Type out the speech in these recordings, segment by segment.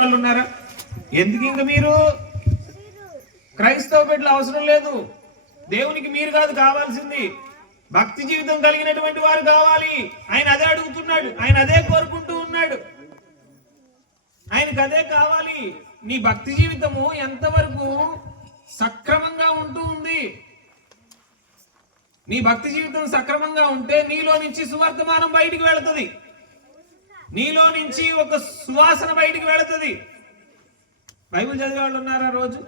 వాళ్ళు ఉన్నారా? ఎందుకు ఇంక మీరు క్రైస్తవ బిడ్డలు అవసరం లేదు. దేవునికి మీరు కాదు కావాల్సింది, భక్తి జీవితం కలిగినటువంటి వారు కావాలి. ఆయన అదే అడుగుతున్నాడు, ఆయన అదే కోరుకుంటూ ఉన్నాడు, ఆయనకు అదే కావాలి. నీ భక్తి జీవితము ఎంతవరకు సక్రమంగా ఉంటూ ఉంది? నీ భక్తి జీవితం సక్రమంగా ఉంటే నీలో నుంచి సువర్తమానం బయటికి వెళుతుంది, నీలో నుంచి ఒక సువాసన బయటికి వెళుతుంది. బైబిల్ చదివే వాళ్ళు ఉన్నారా? రోజు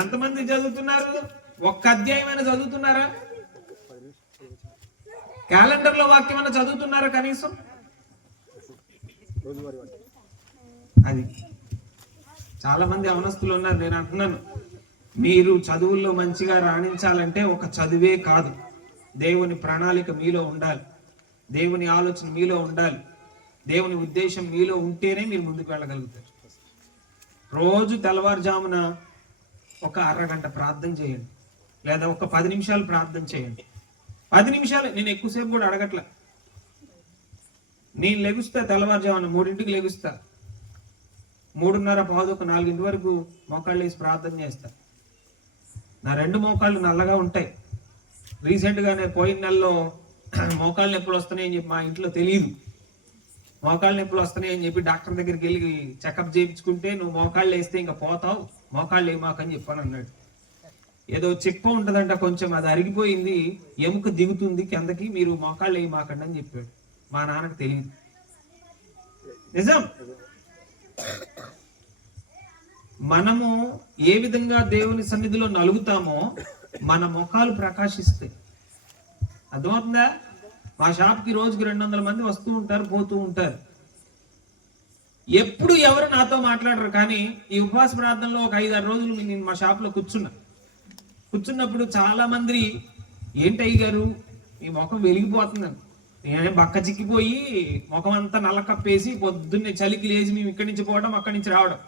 ఎంతమంది చదువుతున్నారు? ఒక్క అధ్యాయమైనా చదువుతున్నారా? క్యాలెండర్ లో వాక్యం అయినా చదువుతున్నారా కనీసం? అది చాలా మంది అవనస్తులు ఉన్నారు. నేను అంటున్నాను, మీరు చదువుల్లో మంచిగా రాణించాలంటే ఒక చదువే కాదు, దేవుని ప్రణాళిక మీలో ఉండాలి, దేవుని ఆలోచన మీలో ఉండాలి, దేవుని ఉద్దేశం మీలో ఉంటేనే మీరు ముందుకు వెళ్ళగలుగుతారు. రోజు తెల్లవారుజామున ఒక అరగంట ప్రార్థన చేయండి, లేదా ఒక 10 నిమిషాలు ప్రార్థన చేయండి. 10 నిమిషాలు, నేను ఎక్కువసేపు కూడా అడగట్లా. నేను లెగుస్తా తెల్లవారుజామున 3ంటికి లెగుస్తా, 3:30, 4 వరకు మోకాళ్ళు వేసి ప్రార్థన చేస్తా. నా 2 మోకాళ్ళు నల్లగా ఉంటాయి. రీసెంట్గానే పోయిన నెలలో మోకాళ్ళు నొప్పులు వస్తున్నాయని చెప్పి మా ఇంట్లో తెలియదు. మోకాళ్ళు నొప్పులు వస్తున్నాయని చెప్పి డాక్టర్ దగ్గరికి వెళ్ళి చెకప్ చేయించుకుంటే, నువ్వు మోకాళ్ళు వేస్తే ఇంకా పోతావు, మోకాళ్ళు వేయమాకని చెప్పాను అన్నాడు. ఏదో చెప్ప ఉంటుందంట కొంచెం, అది అరిగిపోయింది, ఎముక దిగుతుంది కిందకి, మీరు మోకాళ్ళు వేయమాకండి అని చెప్పాడు. మా నాన్నకు తెలియదు. నిజం. మనము ఏ విధంగా దేవుని సన్నిధిలో నలుగుతామో మన ముఖాలు ప్రకాశిస్తాయి. అర్థమవుతుందా? మా షాప్కి రోజుకి 200 మంది వస్తూ ఉంటారు, పోతూ ఉంటారు. ఎప్పుడు ఎవరు నాతో మాట్లాడరు. కానీ ఈ ఉపవాస ప్రార్థనలో ఒక 5-6 రోజులు నేను మా షాప్లో కూర్చున్నప్పుడు చాలా మంది, ఏంటయ్య గారు ఈ ముఖం వెలిగిపోతుందని. నేనే బక్క చిక్కిపోయి ముఖం అంతా నల్ల కప్పేసి పొద్దున్నే చలికి లేచి మేము ఇక్కడి నుంచి పోవడం, అక్కడి నుంచి రావడం.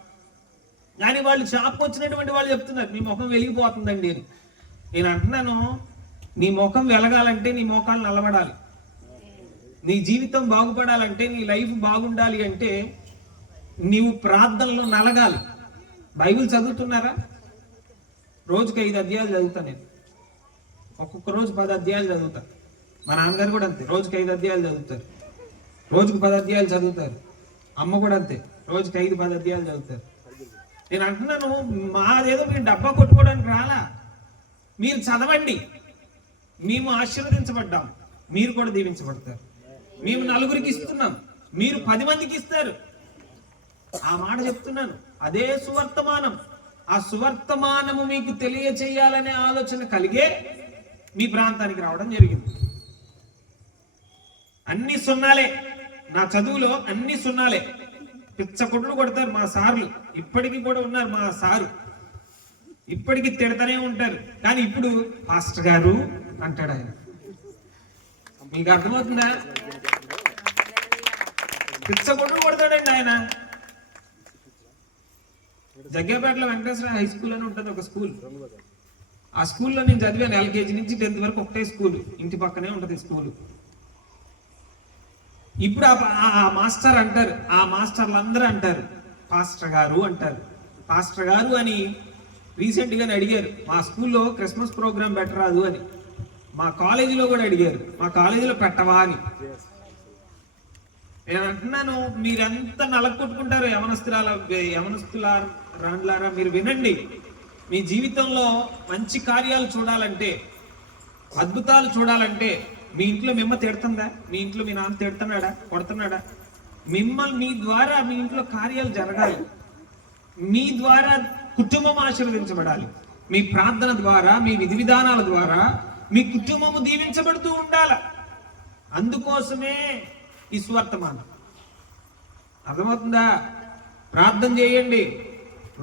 కానీ వాళ్ళు షాప్కి వచ్చినటువంటి వాళ్ళు చెప్తున్నారు, మీ ముఖం వెలిగిపోతుందండి అని. నేను అంటున్నాను, నీ ముఖం వెలగాలంటే నీ మోకాలు నల్లబడాలి. నీ జీవితం బాగుపడాలంటే, నీ లైఫ్ బాగుండాలి అంటే నీవు ప్రార్థనలో నలగాలి. బైబిల్ చదువుతున్నారా? రోజుకి 5 అధ్యాయాలు చదువుతా నేను. ఒక్కొక్క రోజు 10 అధ్యాయాలు చదువుతా. మా నాన్నగారు కూడా అంతే, రోజుకి 5 అధ్యాయాలు చదువుతారు. రోజుకు 10 అధ్యాయాలు చదువుతారు. అమ్మ కూడా అంతే, రోజుకి 5-10 అధ్యాయాలు చదువుతారు. నేను అంటున్నాను, మాదేదో మీరు డబ్బా కొట్టుకోవడానికి రాలా, మీరు చదవండి. మేము ఆశీర్వదించబడ్డాం, మీరు కూడా దీవించబడతారు. మేము 4గురికి ఇస్తున్నాం, మీరు 10 మందికి ఇస్తారు. ఆ మాట చెప్తున్నాను. అదే సువర్తమానం. ఆ సువర్తమానము మీకు తెలియచేయాలనే ఆలోచన కలిగే మీ ప్రాంతానికి రావడం జరిగింది. అన్ని సున్నాలే, నా చదువులో అన్ని సున్నాలే. పిచ్చకొట్లు కొడతారు మా సార్లు, ఇప్పటికీ కూడా ఉన్నారు మా సారు, ఇప్పటికీ తిడతానే ఉంటారు. కానీ ఇప్పుడు పాస్టర్ గారు అంటాడు ఆయన. మీకు అర్థమవుతుందా? పిచ్చకొట్లు కొడతాడండి ఆయన. జగ్గేపేటలో వెంకటేశ్వర హై స్కూల్ అని ఉంటుంది, ఒక స్కూల్. ఆ స్కూల్లో నేను చదివాను. LKG నుంచి 10th వరకు ఒకటే స్కూల్, ఇంటి పక్కనే ఉంటుంది స్కూల్. ఇప్పుడు ఆ మాస్టర్ అంటారు, ఆ మాస్టర్లు అందరూ అంటారు పాస్టర్ గారు అంటారు. పాస్టర్ గారు అని రీసెంట్గానే అడిగారు, మా స్కూల్లో క్రిస్మస్ ప్రోగ్రామ్ పెట్టరాదు అని. మా కాలేజీలో కూడా అడిగారు, మా కాలేజీలో పెట్టవా అని. నేను అంటున్నాను, మీరెంత నలగొట్టుకుంటారు యవనస్తులారా, మీరు వినండి. మీ జీవితంలో మంచి కార్యాలు చూడాలంటే, అద్భుతాలు చూడాలంటే, మీ ఇంట్లో మీ అమ్మ తిడుతుందా? మీ ఇంట్లో మీ నాన్న తిడుతున్నాడా, కొడుతున్నాడా? మీ ద్వారా మీ ఇంట్లో కార్యాలు జరగాలి. మీ ద్వారా కుటుంబం ఆశీర్వదించబడాలి. మీ ప్రార్థన ద్వారా, మీ విధి విధానాల ద్వారా మీ కుటుంబము దీవించబడుతూ ఉండాలి. అందుకోసమే ఈ సువర్తమానం. అర్థమవుతుందా? ప్రార్థన చేయండి,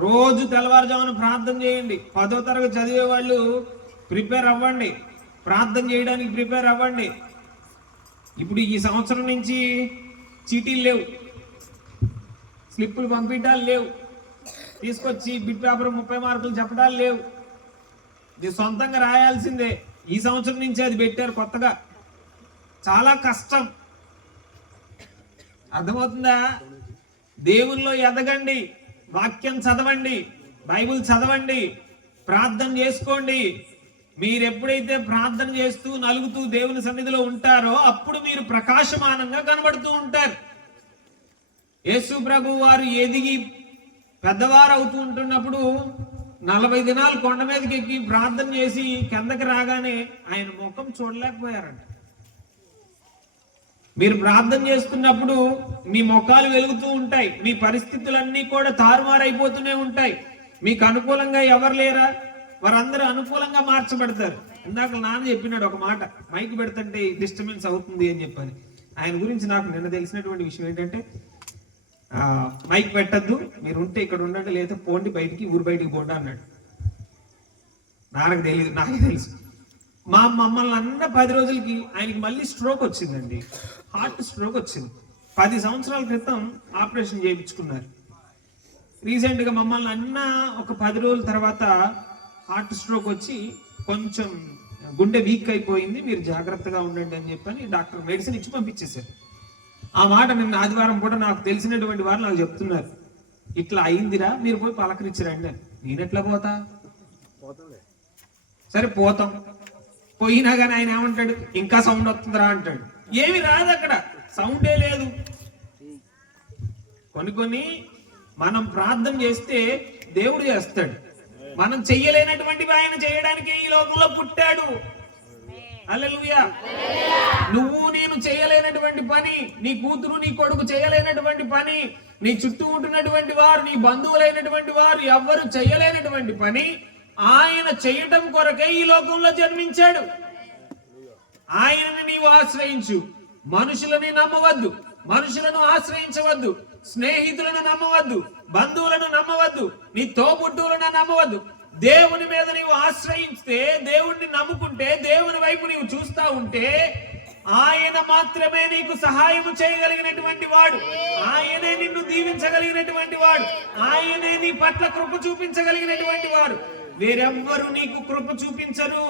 రోజు తెల్లవారుజామున ప్రార్థన చేయండి. 10వ తరగతి చదివే వాళ్ళు ప్రిపేర్ అవ్వండి, ప్రార్థన చేయడానికి ప్రిపేర్ అవ్వండి. ఇప్పుడు ఈ సంవత్సరం నుంచి చీటీలు లేవు, స్లిప్పులు పంపించాలు లేవు, తీసుకొచ్చి బిట్ పేపర్ 30 మార్కులు చెప్పడాలు లేవు. ఇది సొంతంగా రాయాల్సిందే. ఈ సంవత్సరం నుంచి అది పెట్టారు కొత్తగా. చాలా కష్టం. అర్థమవుతుందా? దేవుల్లో ఎదగండి, వాక్యం చదవండి, బైబిల్ చదవండి, ప్రార్థన చేసుకోండి. మీరు ఎప్పుడైతే ప్రార్థన చేస్తూ నలుగుతూ దేవుని సన్నిధిలో ఉంటారో అప్పుడు మీరు ప్రకాశమానంగా కనబడుతూ ఉంటారు. యేసు ప్రభు వారు ఎదిగి పెద్దవారు అవుతూ ఉంటున్నప్పుడు 40 దినాలు కొండ మీదకి ఎక్కి ప్రార్థన చేసి కిందకి రాగానే ఆయన ముఖం చూడలేకపోయారంట. మీరు ప్రార్థన చేస్తున్నప్పుడు మీ ముఖాలు వెలుగుతూ ఉంటాయి, మీ పరిస్థితులన్నీ కూడా తారుమారైపోతూనే ఉంటాయి. మీకు అనుకూలంగా ఎవరు లేరా, వారందరూ అనుకూలంగా మార్చబడతారు. ఇందాక నాన్న చెప్పినాడు ఒక మాట, మైక్ పెడుతుంటే డిస్టర్బెన్స్ అవుతుంది అని చెప్పని. ఆయన గురించి నాకు నిన్న తెలిసినటువంటి విషయం ఏంటంటే, మైక్ పెట్టద్దు, మీరు ఉంటే ఇక్కడ ఉండండి, లేదా పోండి బయటికి, ఊరు బయటికి పోండి అన్నాడు. నాకు తెలియదు, నాకే తెలుసు. మమ్మల్ని అన్న 10 రోజులకి ఆయనకి మళ్ళీ స్ట్రోక్ వచ్చిందండి, హార్ట్ స్ట్రోక్ వచ్చింది. 10 సంవత్సరాల క్రితం ఆపరేషన్ చేయించుకున్నారు. రీసెంట్ గా మమ్మల్ని అన్న ఒక 10 రోజుల తర్వాత హార్ట్ స్ట్రోక్ వచ్చి కొంచెం గుండె వీక్ అయిపోయింది, మీరు జాగ్రత్తగా ఉండండి అని చెప్పని డాక్టర్ మెడిసిన్ ఇచ్చి పంపించేశారు. ఆ మాట నిన్న ఆదివారం పూట నాకు తెలిసినటువంటి వారు నాకు చెప్తున్నారు, ఇట్లా అయిందిరా, మీరు పోయి పలకరించరండి. నేను ఎట్లా పోతా, సరే పోతాం. పోయినా కానీ ఆయన ఏమంటాడు, ఇంకా సౌండ్ వస్తుందిరా అంటాడు. ఏమి రాదు, అక్కడ సౌండే లేదు. కొన్ని మనం ప్రార్థన చేస్తే దేవుడు చేస్తాడు. మనం చెయ్యలేనటువంటివి ఆయన చేయడానికి ఈ లోకంలో పుట్టాడు. హల్లెలూయా. నువ్వు నేను చేయలేనటువంటి పని, నీ కూతురు నీ కొడుకు చేయలేనటువంటి పని, నీ చుట్టూ ఉంటున్నటువంటి వారు, నీ బంధువులైనటువంటి వారు ఎవ్వరు చేయలేనటువంటి పని ఆయన చేయటం కొరకే ఈ లోకంలో జన్మించాడు. ఆయనని నీవు ఆశ్రయించు. మనుషులని నమ్మవద్దు, మనుషులను ఆశ్రయించవద్దు, స్నేహితులను నమ్మవద్దు, బంధువులను నమ్మవద్దు, నీ తోబుట్టువులను నమ్మవద్దు. దేవుని మీద నీవు ఆశ్రయిస్తే, దేవుణ్ణి నమ్ముకుంటే, దేవుని వైపు నీవు చూస్తా ఉంటే ఆయన మాత్రమే నీకు సహాయం చేయగలిగినటువంటి వాడు. ఆయనే నిన్ను దీవించగలిగినటువంటి వాడు. ఆయనే నీ పట్ల కృప చూపించగలిగినటువంటి వాడు. వేరెవ్వరు నీకు కృప చూపించరు,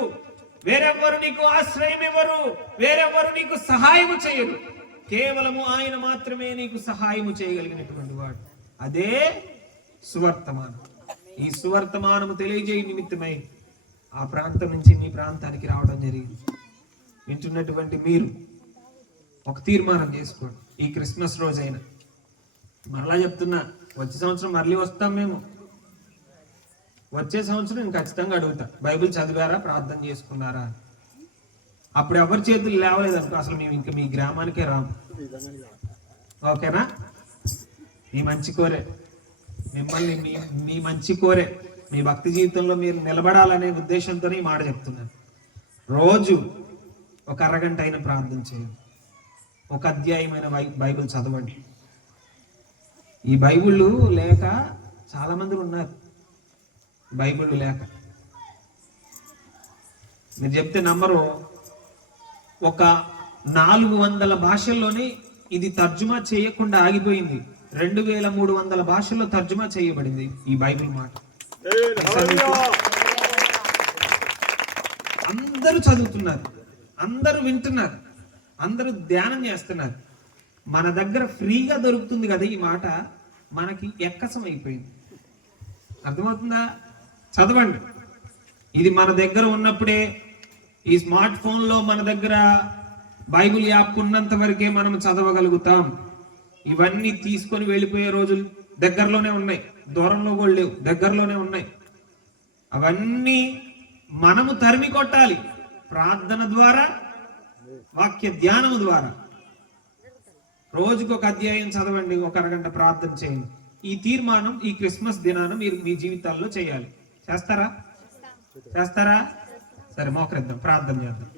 వేరెవ్వరు నీకు ఆశ్రయం ఇవ్వరు, వేరెవ్వరు నీకు సహాయము చేయరు. కేవలము ఆయన మాత్రమే నీకు సహాయము చేయగలిగినటువంటి వాడు. అదే సువర్తమానం. ఈ సువర్తమానము తెలియజేయ నిమిత్తమై ఆ ప్రాంతం నుంచి మీ ప్రాంతానికి రావడం జరిగింది. వింటున్నటువంటి మీరు ఒక తీర్మానం చేసుకోండి, ఈ క్రిస్మస్ రోజైనా. మరలా చెప్తున్నా, వచ్చే సంవత్సరం మళ్ళీ వస్తాం మేము. వచ్చే సంవత్సరం నేను ఖచ్చితంగా అడుగుతా, బైబిల్ చదివారా, ప్రార్థన చేసుకున్నారా? అప్పుడు ఎవరి చేతులు లేవలేదు అనుకో, అసలు మేము ఇంకా మీ గ్రామానికే రాము. ఓకేనా? మీ మంచి కోరే, మిమ్మల్ని మీ మంచి కోరే, మీ భక్తి జీవితంలో మీరు నిలబడాలనే ఉద్దేశంతోనే ఈ మాట చెప్తున్నాను. రోజు ఒక అరగంట అయినా ప్రార్థన చేయండి, ఒక అధ్యాయమైన బైబిల్ చదవండి. ఈ బైబిళ్ళు లేక చాలా మంది ఉన్నారు, బైబిళ్ళు లేక. మీరు చెప్తే నమ్మరు, ఒక 400 భాషల్లోనే ఇది తర్జుమా చేయకుండా ఆగిపోయింది. 2300 భాషల్లో తర్జుమా చేయబడింది ఈ బైబిల్ మాట. అందరూ చదువుతున్నారు, అందరూ వింటున్నారు, అందరూ ధ్యానం చేస్తున్నారు. మన దగ్గర ఫ్రీగా దొరుకుతుంది కదా ఈ మాట, మనకి ఎక్కసం అయిపోయింది. అర్థమవుతుందా? చదవండి. ఇది మన దగ్గర ఉన్నప్పుడే, ఈ స్మార్ట్ ఫోన్ లో మన దగ్గర బైబిల్ యాప్ ఉన్నంత వరకే మనం చదవగలుగుతాం. ఇవన్నీ తీసుకొని వెళ్ళిపోయే రోజులు దగ్గరలోనే ఉన్నాయి, దూరంలో కూడా లేవు, దగ్గరలోనే ఉన్నాయి. అవన్నీ మనము తరిమి కొట్టాలి, ప్రార్థన ద్వారా, వాక్య ధ్యానము ద్వారా. రోజుకు ఒక అధ్యాయం చదవండి, ఒక అరగంట ప్రార్థన చేయండి. ఈ తీర్మానం ఈ క్రిస్మస్ దినాన మీరు మీ జీవితాల్లో చేయాలి. చేస్తారా? చేస్తారా? సరే, మోకరిద్దాం, ప్రార్థన చేద్దాం.